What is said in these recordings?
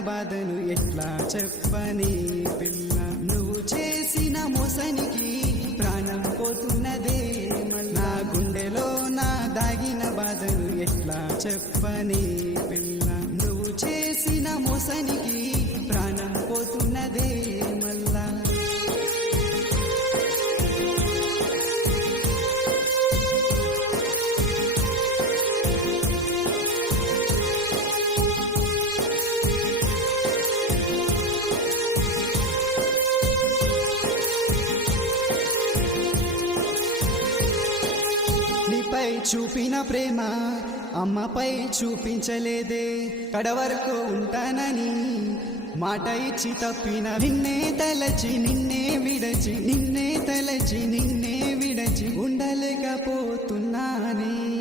బాధను ఎట్లా చెప్పని పిల్ల? నువ్వు చేసిన మోసనికి ప్రాణం పోతున్నదే నా గుండెలో నా దాగిన బాధను ఎట్లా చెప్పని పిల్ల? నువ్వు చేసిన మోసనికి చూపిన ప్రేమ అమ్మపై చూపించలేదే. కడవరకు ఉంటానని మాట ఇచ్చి తప్పిన నిన్నే తలచి నిన్నే విడచి నిన్నే తలచి నిన్నే విడచి ఉండలేకపోతున్నానే.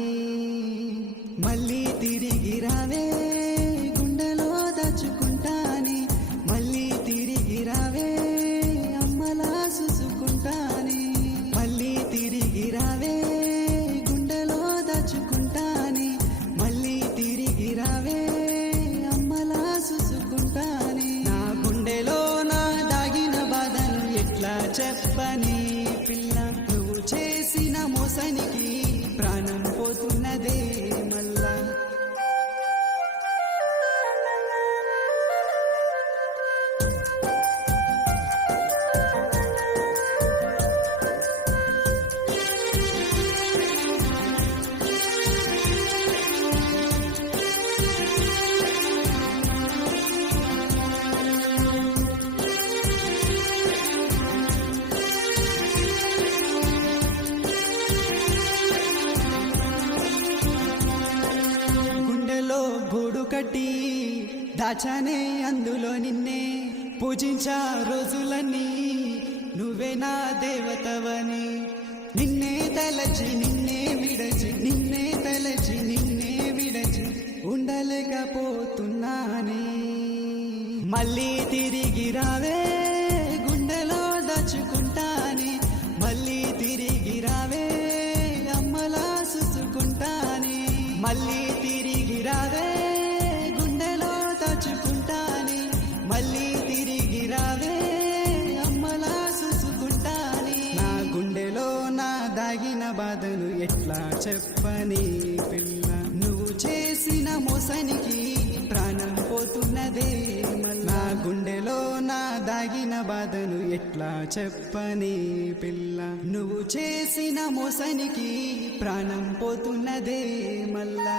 చేసిన ప్రాణం పోతున్నదే. దాచానే అందులో నిన్నే పూజించా రోజులన్నీ నువ్వే నా దేవతవని. నిన్నే తలచి నిన్నే విడచి నిన్నే తలచి నిన్నే విడచి ఉండలేకపోతున్నానే. మళ్ళీ తిరిగి రావే. దాగిన బాధను ఎట్లా చెప్పని పిల్ల? నువ్వు చేసిన మోసనికి ప్రాణం పోతున్నదే మళ్ళా నా గుండెలో నా దాగిన బాధను ఎట్లా చెప్పని పిల్ల? నువ్వు చేసిన మోసనికి ప్రాణం పోతున్నదే మళ్ళా